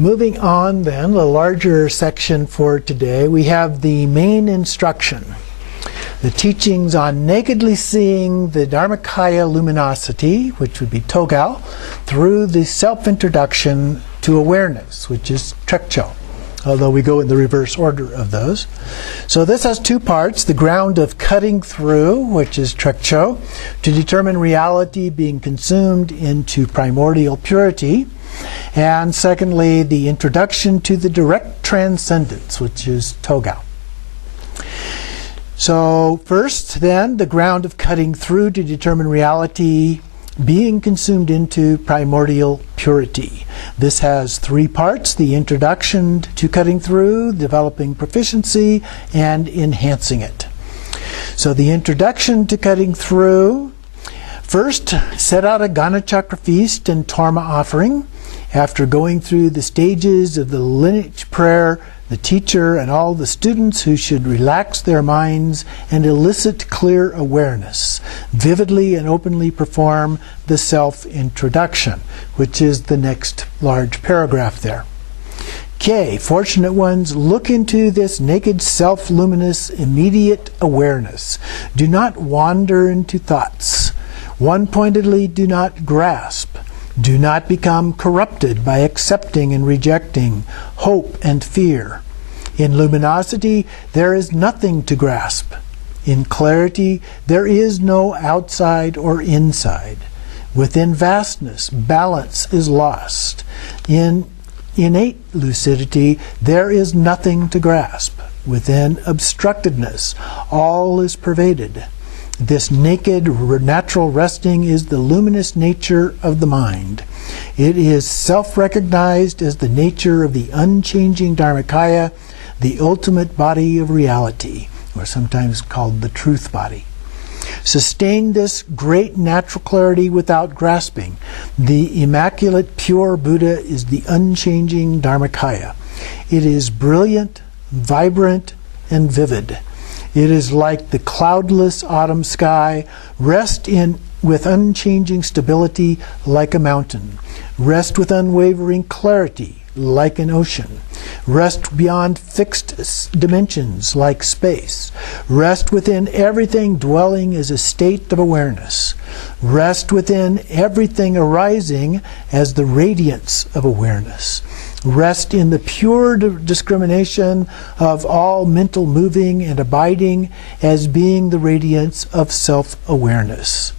Moving on then, the larger section for today, we have the main instruction. The teachings on nakedly seeing the Dharmakaya luminosity, which would be Togao, through the self-introduction to awareness, which is trekcho, although we go in the reverse order of those. So this has two parts: the ground of cutting through, which is trekcho, to determine reality being consumed into primordial purity, and secondly, the introduction to the direct transcendence, which is Togao. So first, then, the ground of cutting through to determine reality being consumed into primordial purity. This has three parts: the introduction to cutting through, developing proficiency, and enhancing it. So the introduction to cutting through, first, set out a Ganachakra feast and Torma offering. After going through the stages of the lineage prayer, the teacher and all the students who should relax their minds and elicit clear awareness, vividly and openly perform the self-introduction, which is the next large paragraph there. K, fortunate ones, look into this naked self-luminous immediate awareness. Do not wander into thoughts. One-pointedly do not grasp. Do not become corrupted by accepting and rejecting hope and fear. In luminosity, there is nothing to grasp. In clarity, there is no outside or inside. Within vastness, balance is lost. In innate lucidity, there is nothing to grasp. Within obstructedness, all is pervaded. This naked, natural resting is the luminous nature of the mind. It is self-recognized as the nature of the unchanging Dharmakaya, the ultimate body of reality, or sometimes called the truth body. Sustain this great natural clarity without grasping. The immaculate, pure Buddha is the unchanging Dharmakaya. It is brilliant, vibrant, and vivid. It is like the cloudless autumn sky. Rest with unchanging stability like a mountain. Rest with unwavering clarity like an ocean. Rest beyond fixed dimensions like space. Rest within everything dwelling as a state of awareness. Rest within everything arising as the radiance of awareness. Rest in the pure discrimination of all mental moving and abiding as being the radiance of self-awareness.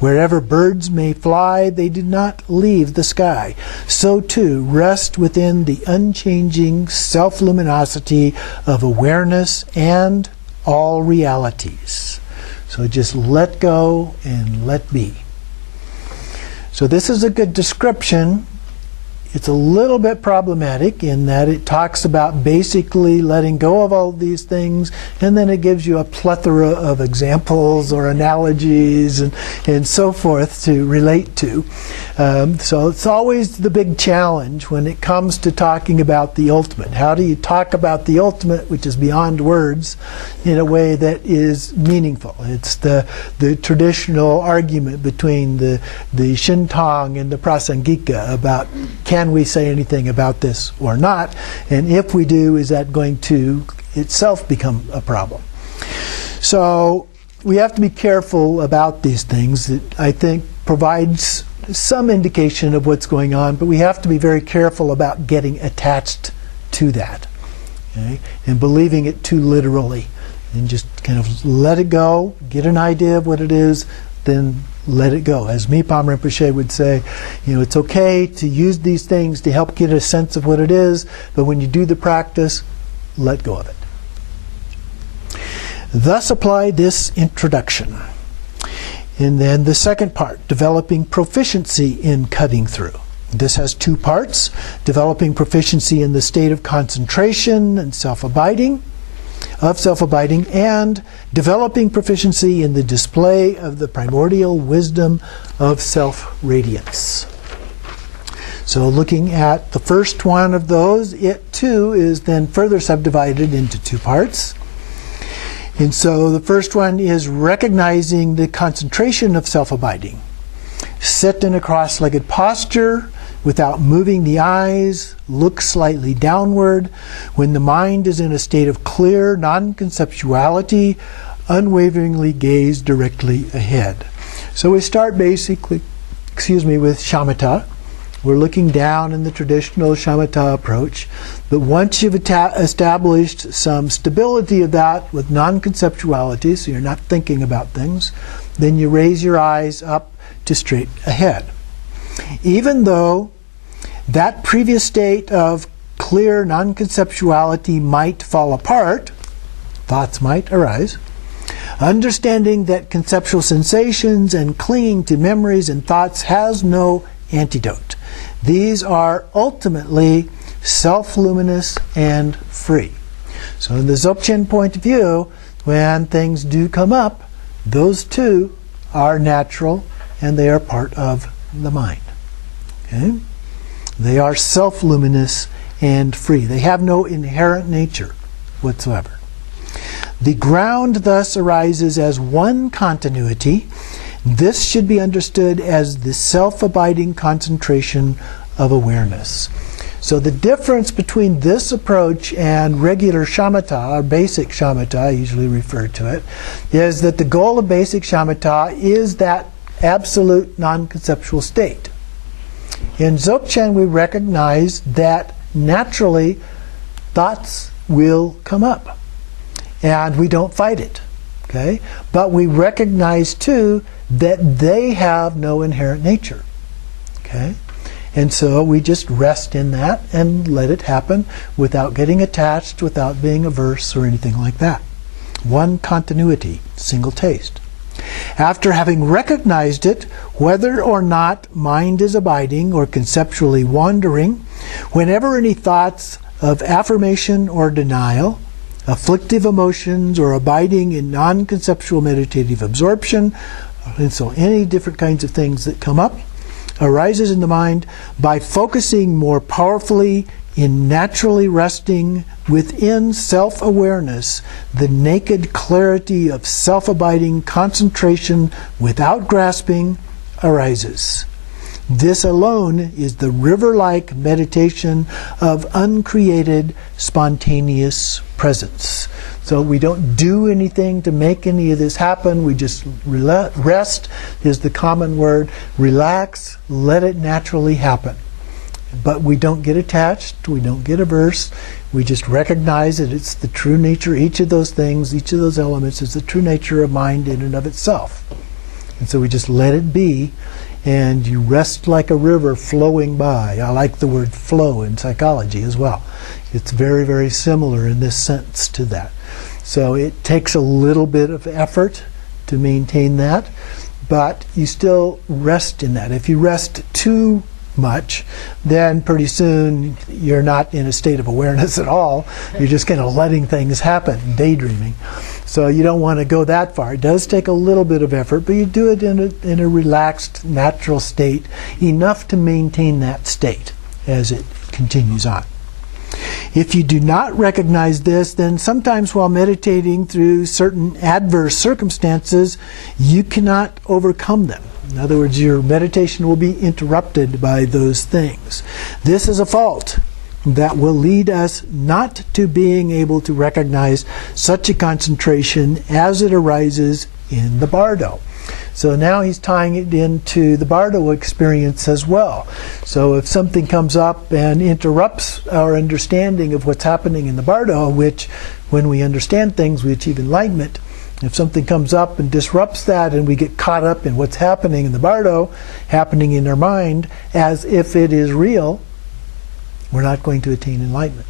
Wherever birds may fly, they do not leave the sky. So too, rest within the unchanging self-luminosity of awareness and all realities. So just let go and let be. So this is a good description. It's a little bit problematic in that it talks about basically letting go of all these things, and then it gives you a plethora of examples or analogies and so forth to relate to. So it's always the big challenge when it comes to talking about the ultimate. How do you talk about the ultimate, which is beyond words, in a way that is meaningful? It's the traditional argument between the Shintong and the Prasangika about can we say anything about this or not, and if we do, is that going to itself become a problem? So we have to be careful about these things. It, I think, provides some indication of what's going on, but we have to be very careful about getting attached to that, okay? And believing it too literally, and just kind of let it go, get an idea of what it is, then let it go. As Mipam Rinpoche would say, it's okay to use these things to help get a sense of what it is, but when you do the practice, let go of it. Thus apply this introduction. And then the second part, developing proficiency in cutting through. This has two parts: developing proficiency in the state of concentration and self-abiding, and developing proficiency in the display of the primordial wisdom of self-radiance. So looking at the first one of those, it too is then further subdivided into two parts. And so the first one is recognizing the concentration of self-abiding. Sit in a cross-legged posture without moving the eyes, look slightly downward. When the mind is in a state of clear non-conceptuality, unwaveringly gaze directly ahead. So we start basically, with shamatha. We're looking down in the traditional shamatha approach. But once you've established some stability of that with non-conceptuality, so you're not thinking about things, then you raise your eyes up to straight ahead. Even though that previous state of clear non-conceptuality might fall apart, thoughts might arise, understanding that conceptual sensations and clinging to memories and thoughts has no antidote. These are ultimately self-luminous and free. So in the Dzogchen point of view, when things do come up, those too are natural and they are part of the mind. Okay? They are self-luminous and free. They have no inherent nature whatsoever. The ground thus arises as one continuity. This should be understood as the self-abiding concentration of awareness. So the difference between this approach and regular shamatha, or basic shamatha, I usually refer to it, is that the goal of basic shamatha is that absolute non-conceptual state. In Dzogchen, we recognize that naturally thoughts will come up, and we don't fight it. Okay? But we recognize too that they have no inherent nature. Okay? And so we just rest in that and let it happen without getting attached, without being averse or anything like that. One continuity, single taste. After having recognized it, whether or not mind is abiding or conceptually wandering, whenever any thoughts of affirmation or denial, afflictive emotions, or abiding in non-conceptual meditative absorption, and so any different kinds of things that come up, arises in the mind by focusing more powerfully in naturally resting within self-awareness, the naked clarity of self-abiding concentration without grasping arises. This alone is the river-like meditation of uncreated, spontaneous presence. So we don't do anything to make any of this happen. We just rest is the common word. Relax, let it naturally happen. But we don't get attached, we don't get averse. We just recognize that it's the true nature. Each of those things, each of those elements is the true nature of mind in and of itself. And so we just let it be, and you rest like a river flowing by. I like the word flow in psychology as well. It's very, very similar in this sense to that. So it takes a little bit of effort to maintain that, but you still rest in that. If you rest too much, then pretty soon you're not in a state of awareness at all. You're just kind of letting things happen, daydreaming. So you don't want to go that far. It does take a little bit of effort, but you do it in a relaxed, natural state, enough to maintain that state as it continues on. If you do not recognize this, then sometimes while meditating through certain adverse circumstances, you cannot overcome them. In other words, your meditation will be interrupted by those things. This is a fault that will lead us not to being able to recognize such a concentration as it arises in the bardo. So now he's tying it into the bardo experience as well. So if something comes up and interrupts our understanding of what's happening in the bardo, which when we understand things we achieve enlightenment, if something comes up and disrupts that and we get caught up in what's happening in the bardo, happening in our mind as if it is real, we're not going to attain enlightenment.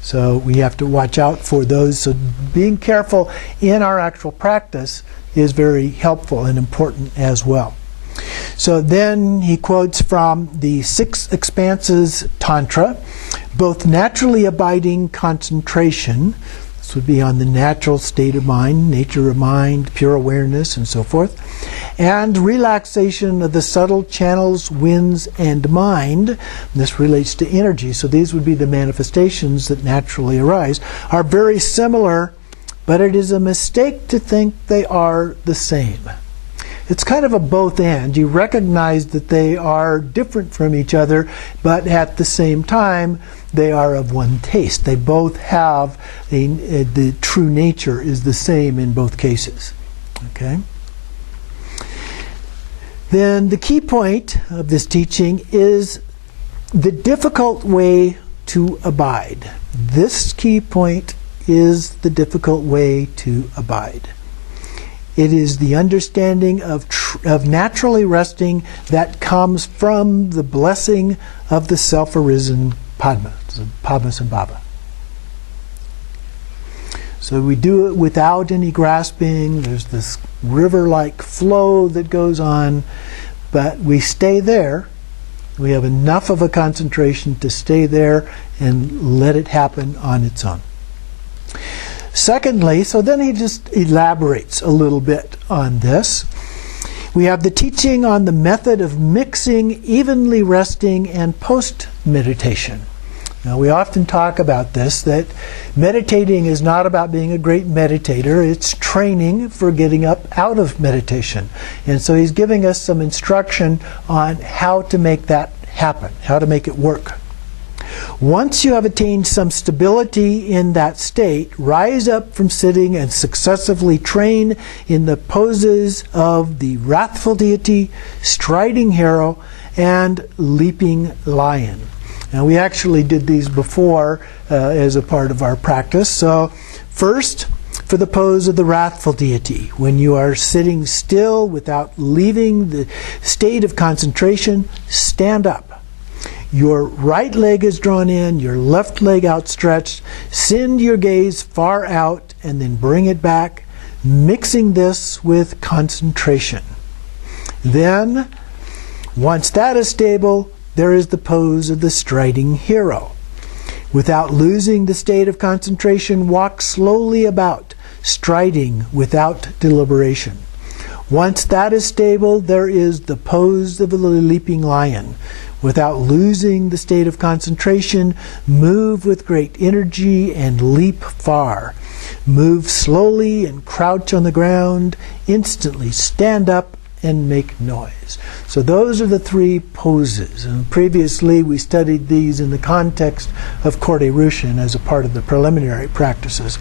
So we have to watch out for those. So being careful in our actual practice is very helpful and important as well. So then he quotes from the Six Expanses Tantra, both naturally abiding concentration, this would be on the natural state of mind, nature of mind, pure awareness, and so forth, and relaxation of the subtle channels, winds, and mind. This relates to energy, so these would be the manifestations that naturally arise, are very similar, but it is a mistake to think they are the same. it's kind of a both and. You recognize that they are different from each other, but at the same time, they are of one taste. They both have the true nature is the same in both cases. Okay? Then the key point of this teaching is the difficult way to abide. This key point is the difficult way to abide. It is the understanding of naturally resting that comes from the blessing of the self-arisen Padmasambhava. So we do it without any grasping. There's this river-like flow that goes on, but we stay there. We have enough of a concentration to stay there and let it happen on its own. Secondly, so then he just elaborates a little bit on this. We have the teaching on the method of mixing evenly resting and post-meditation. Now, we often talk about this, that meditating is not about being a great meditator. It's training for getting up out of meditation. And so he's giving us some instruction on how to make that happen, how to make it work. Once you have attained some stability in that state, rise up from sitting and successively train in the poses of the wrathful deity, striding hero, and leaping lion. Now, we actually did these before as a part of our practice. So first, for the pose of the wrathful deity, when you are sitting still without leaving the state of concentration, stand up. Your right leg is drawn in, your left leg outstretched. Send your gaze far out and then bring it back, mixing this with concentration. Then, once that is stable, there is the pose of the striding hero. Without losing the state of concentration, walk slowly about, striding without deliberation. Once that is stable, there is the pose of the leaping lion. Without losing the state of concentration, move with great energy and leap far. Move slowly and crouch on the ground. Instantly stand up and make noise. So those are the three poses. And previously we studied these in the context of Korde Rushin as a part of the preliminary practices.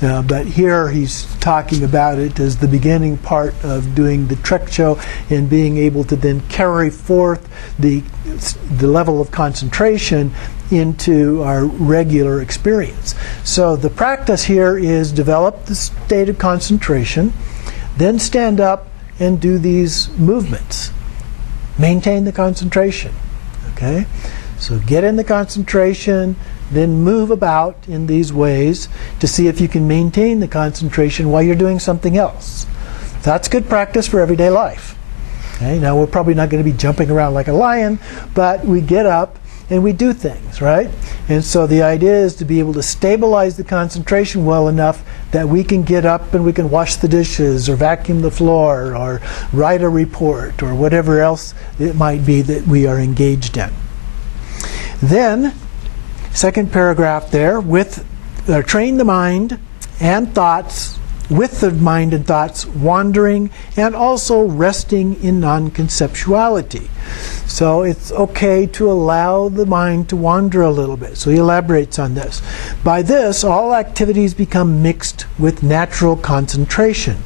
But here he's talking about it as the beginning part of doing the trekcho and being able to then carry forth the level of concentration into our regular experience. So the practice here is develop the state of concentration, then stand up and do these movements. Maintain the concentration. Okay? So get in the concentration, then move about in these ways to see if you can maintain the concentration while you're doing something else. That's good practice for everyday life. Okay? Now, we're probably not going to be jumping around like a lion, but we get up and we do things, right? And so the idea is to be able to stabilize the concentration well enough that we can get up and we can wash the dishes or vacuum the floor or write a report or whatever else it might be that we are engaged in. Then, second paragraph there, train the mind and thoughts, with the mind and thoughts wandering and also resting in non-conceptuality. So it's okay to allow the mind to wander a little bit. So he elaborates on this. By this, all activities become mixed with natural concentration.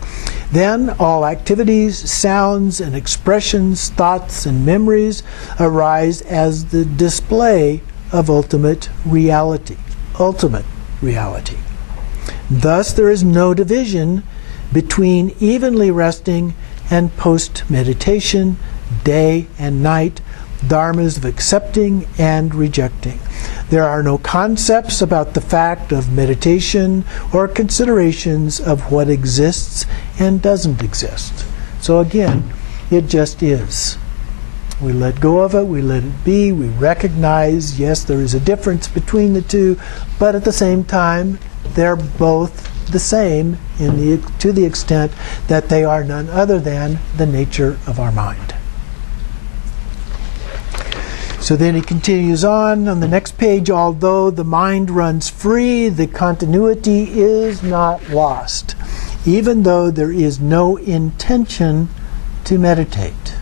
Then all activities, sounds, and expressions, thoughts, and memories arise as the display of ultimate reality. Ultimate reality. Thus, there is no division between evenly resting and post-meditation, day and night, dharmas of accepting and rejecting. There are no concepts about the fact of meditation or considerations of what exists and doesn't exist. So again, it just is. We let go of it, we let it be, we recognize, yes, there is a difference between the two, but at the same time, they're both the same to the extent that they are none other than the nature of our mind. So then he continues on the next page, although the mind runs free, the continuity is not lost, even though there is no intention to meditate.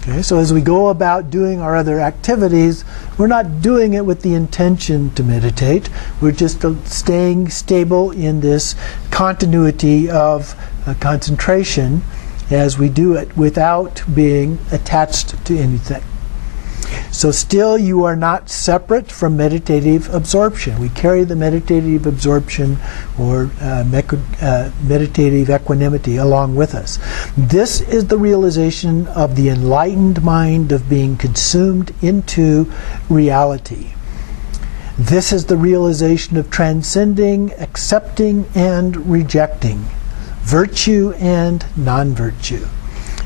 Okay, so as we go about doing our other activities, we're not doing it with the intention to meditate. We're just staying stable in this continuity of concentration as we do it without being attached to anything. So still you are not separate from meditative absorption. We carry the meditative absorption or meditative equanimity along with us. This is the realization of the enlightened mind of being consumed into reality. This is the realization of transcending, accepting, and rejecting, virtue and non-virtue.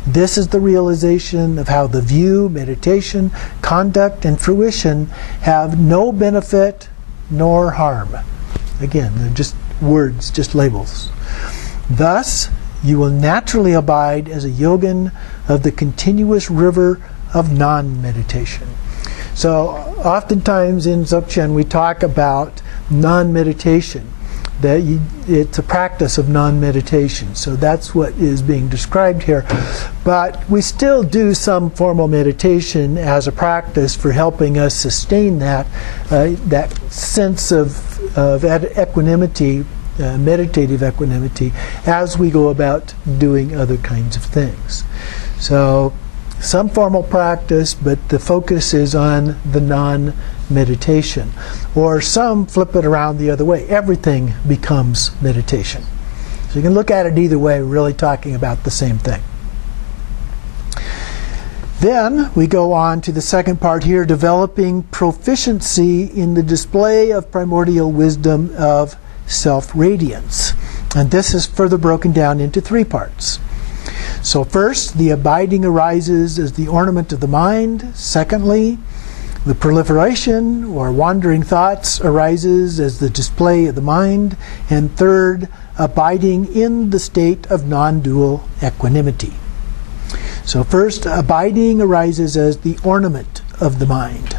This is the realization of how the view, meditation, conduct, and fruition have no benefit nor harm. Again, they're just words, just labels. Thus, you will naturally abide as a yogin of the continuous river of non-meditation. So, oftentimes in Dzogchen we talk about non-meditation. That it's a practice of non-meditation. So that's what is being described here. But we still do some formal meditation as a practice for helping us sustain that sense of equanimity, meditative equanimity, as we go about doing other kinds of things. So some formal practice, but the focus is on the non-meditation. Or some flip it around the other way. Everything becomes meditation. So you can look at it either way, really talking about the same thing. Then we go on to the second part here, developing proficiency in the display of primordial wisdom of self-radiance. And this is further broken down into three parts. So first, the abiding arises as the ornament of the mind. Secondly, the proliferation or wandering thoughts arises as the display of the mind. And third, abiding in the state of non-dual equanimity. So first, abiding arises as the ornament of the mind.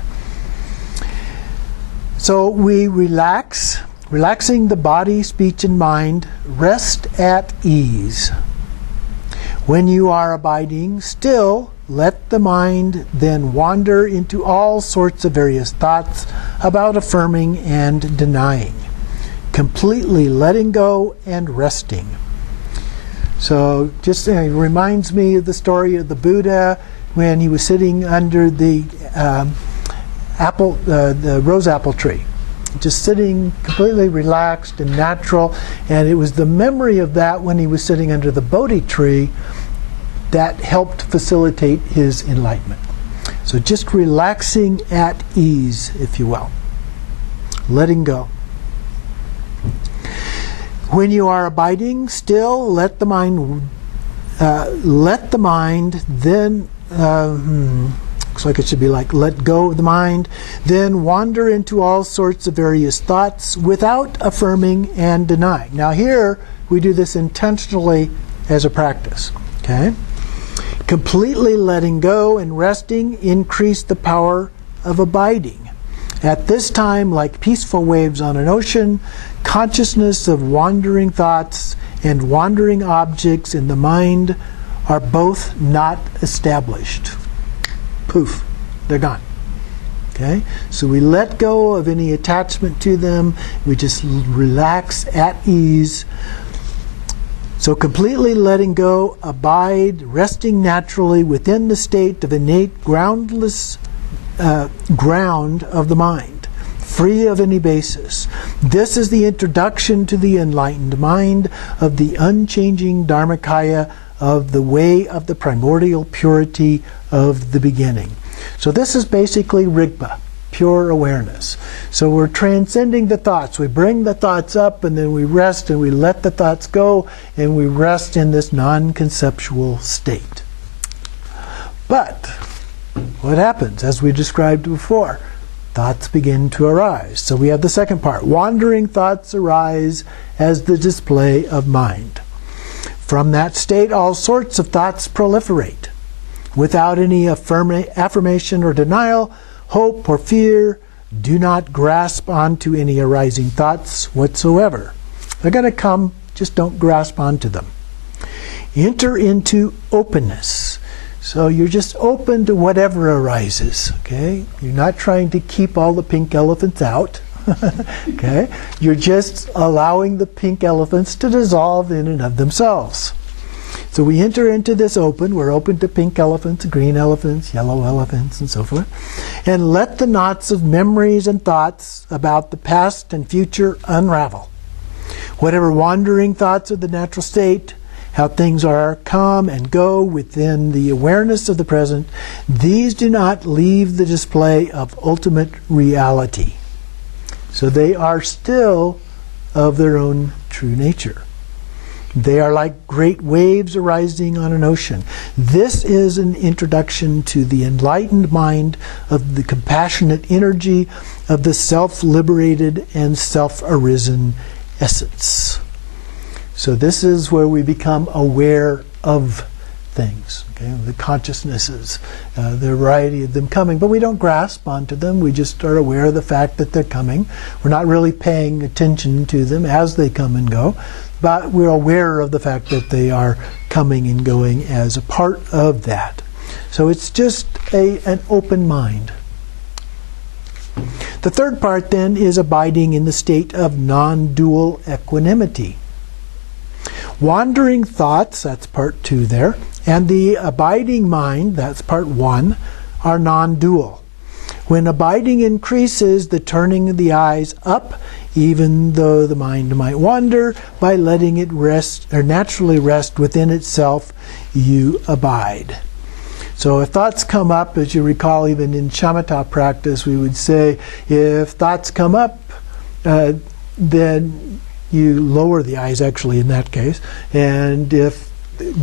So we relaxing the body, speech, and mind, rest at ease. When you are abiding still, let the mind then wander into all sorts of various thoughts about affirming and denying, completely letting go and resting. So just reminds me of the story of the Buddha when he was sitting under the rose apple tree, just sitting completely relaxed and natural. And it was the memory of that when he was sitting under the Bodhi tree that helped facilitate his enlightenment. So just relaxing at ease, if you will. Letting go. When you are abiding still, let the mind then, looks like it should be like let go of the mind, then wander into all sorts of various thoughts without affirming and denying. Now here, we do this intentionally as a practice, okay? Completely letting go and resting increase the power of abiding. At this time, like peaceful waves on an ocean, consciousness of wandering thoughts and wandering objects in the mind are both not established. Poof, they're gone. Okay? So we let go of any attachment to them. We just relax at ease. So completely letting go, abide, resting naturally within the state of innate groundless ground of the mind, free of any basis. This is the introduction to the enlightened mind of the unchanging Dharmakaya of the way of the primordial purity of the beginning. So this is basically Rigpa, pure awareness. So we're transcending the thoughts. We bring the thoughts up and then we rest and we let the thoughts go and we rest in this non-conceptual state. But what happens? As we described before, thoughts begin to arise. So we have the second part. Wandering thoughts arise as the display of mind. From that state, all sorts of thoughts proliferate. Without any affirmation or denial, hope or fear, do not grasp onto any arising thoughts whatsoever. They're going to come, just don't grasp onto them. Enter into openness. So you're just open to whatever arises, okay? You're not trying to keep all the pink elephants out, okay? You're just allowing the pink elephants to dissolve in and of themselves. So we enter into this open. We're open to pink elephants, green elephants, yellow elephants, and so forth. And let the knots of memories and thoughts about the past and future unravel. Whatever wandering thoughts of the natural state, how things are, come and go within the awareness of the present, these do not leave the display of ultimate reality. So they are still of their own true nature. They are like great waves arising on an ocean. This is an introduction to the enlightened mind of the compassionate energy of the self-liberated and self-arisen essence. So this is where we become aware of things, okay? The consciousnesses, the variety of them coming, but we don't grasp onto them. We just are aware of the fact that they're coming. We're not really paying attention to them as they come and go, but we're aware of the fact that they are coming and going as a part of that. So it's just an open mind. The third part then is abiding in the state of non-dual equanimity. Wandering thoughts, that's part 2 there, and the abiding mind, that's part 1, are non-dual. When abiding increases, the turning of the eyes up, even though the mind might wander, by letting it rest or naturally rest within itself, you abide. So if thoughts come up, as you recall, even in shamatha practice, we would say, if thoughts come up, then you lower the eyes, actually, in that case. And if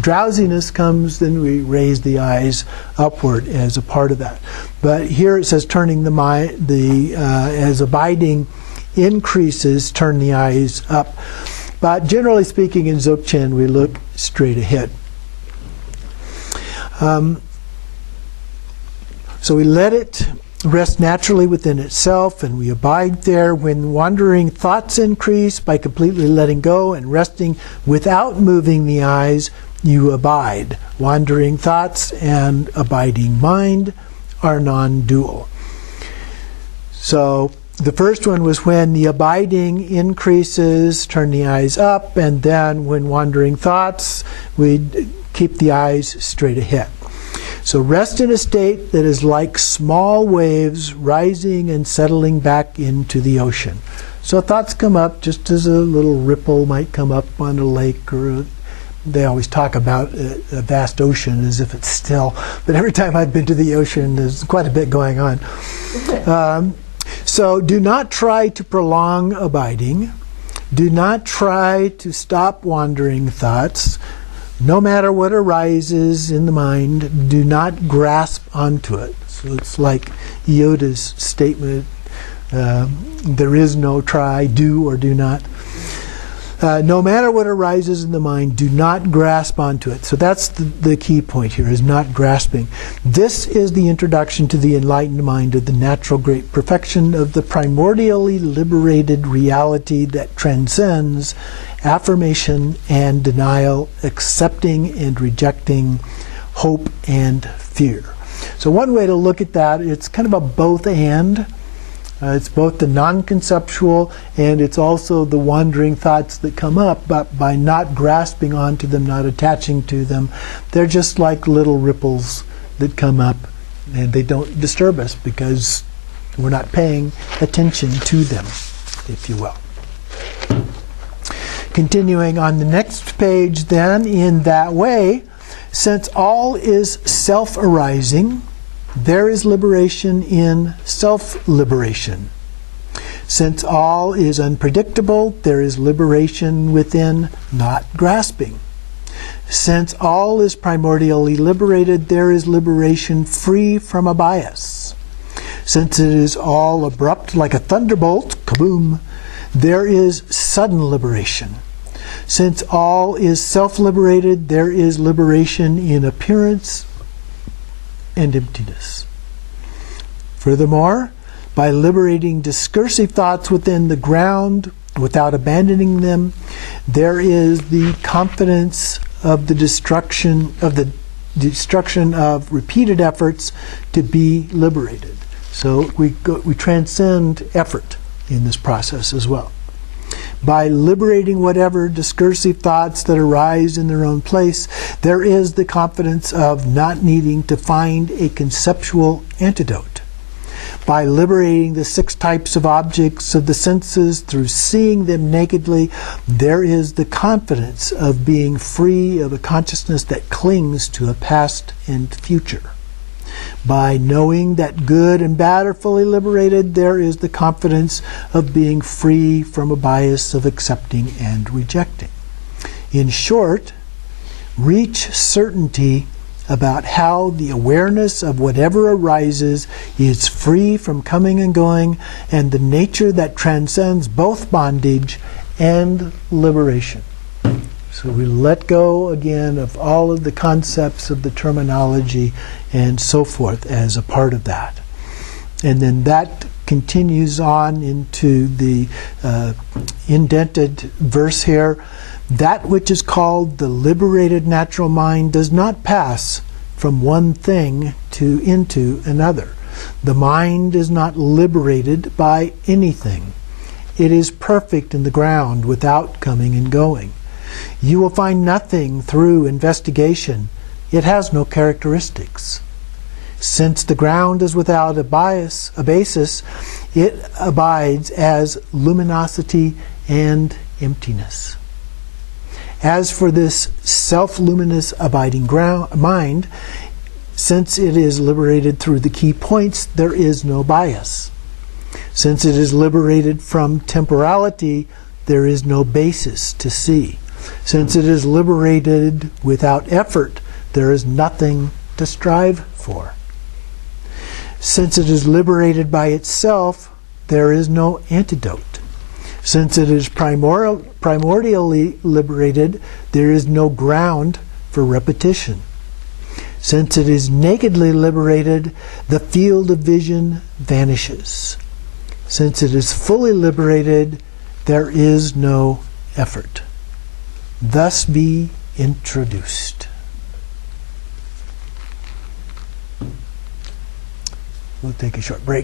drowsiness comes, then we raise the eyes upward as a part of that. But here it says turning the mind, as abiding increases, turn the eyes up. But generally speaking, in Dzogchen, we look straight ahead. So we let it rest naturally within itself, and we abide there. When wandering thoughts increase, by completely letting go and resting without moving the eyes, you abide. Wandering thoughts and abiding mind are non-dual. So the first one was when the abiding increases, turn the eyes up, and then when wandering thoughts, we keep the eyes straight ahead. So rest in a state that is like small waves rising and settling back into the ocean. So thoughts come up just as a little ripple might come up on a lake, or they always talk about a vast ocean as if it's still. But every time I've been to the ocean, there's quite a bit going on. So do not try to prolong abiding. Do not try to stop wandering thoughts. No matter what arises in the mind, do not grasp onto it. So it's like Yoda's statement, there is no try, do or do not. No matter what arises in the mind, do not grasp onto it. So that's the key point here, is not grasping. This is the introduction to the enlightened mind of the natural great perfection of the primordially liberated reality that transcends affirmation and denial, accepting and rejecting, hope and fear. So one way to look at that, it's kind of a both and. It's both the non-conceptual and it's also the wandering thoughts that come up, but by not grasping onto them, not attaching to them, they're just like little ripples that come up, and they don't disturb us because we're not paying attention to them, if you will. Continuing on the next page then, in that way, since all is self-arising, there is liberation in self-liberation. Since all is unpredictable, there is liberation within not grasping. Since all is primordially liberated, there is liberation free from a bias. Since it is all abrupt like a thunderbolt, kaboom, there is sudden liberation. Since all is self-liberated, there is liberation in appearance and emptiness. Furthermore, by liberating discursive thoughts within the ground without abandoning them, there is the confidence of the destruction of repeated efforts to be liberated. So we transcend effort in this process as well. By liberating whatever discursive thoughts that arise in their own place, there is the confidence of not needing to find a conceptual antidote. By liberating the 6 types of objects of the senses through seeing them nakedly, there is the confidence of being free of a consciousness that clings to a past and future. By knowing that good and bad are fully liberated, there is the confidence of being free from a bias of accepting and rejecting. In short, reach certainty about how the awareness of whatever arises is free from coming and going, and the nature that transcends both bondage and liberation. So we let go again of all of the concepts of the terminology and so forth as a part of that. And then that continues on into the indented verse here. That which is called the liberated natural mind does not pass from one thing into another. The mind is not liberated by anything. It is perfect in the ground without coming and going. You will find nothing through investigation. It has no characteristics. Since the ground is without a basis, it abides as luminosity and emptiness. As for this self-luminous abiding mind, since it is liberated through the key points, there is no bias. Since it is liberated from temporality, there is no basis to see. Since it is liberated without effort, there is nothing to strive for. Since it is liberated by itself, there is no antidote. Since it is primordially liberated, there is no ground for repetition. Since it is nakedly liberated, the field of vision vanishes. Since it is fully liberated, there is no effort. Thus be introduced. We'll take a short break.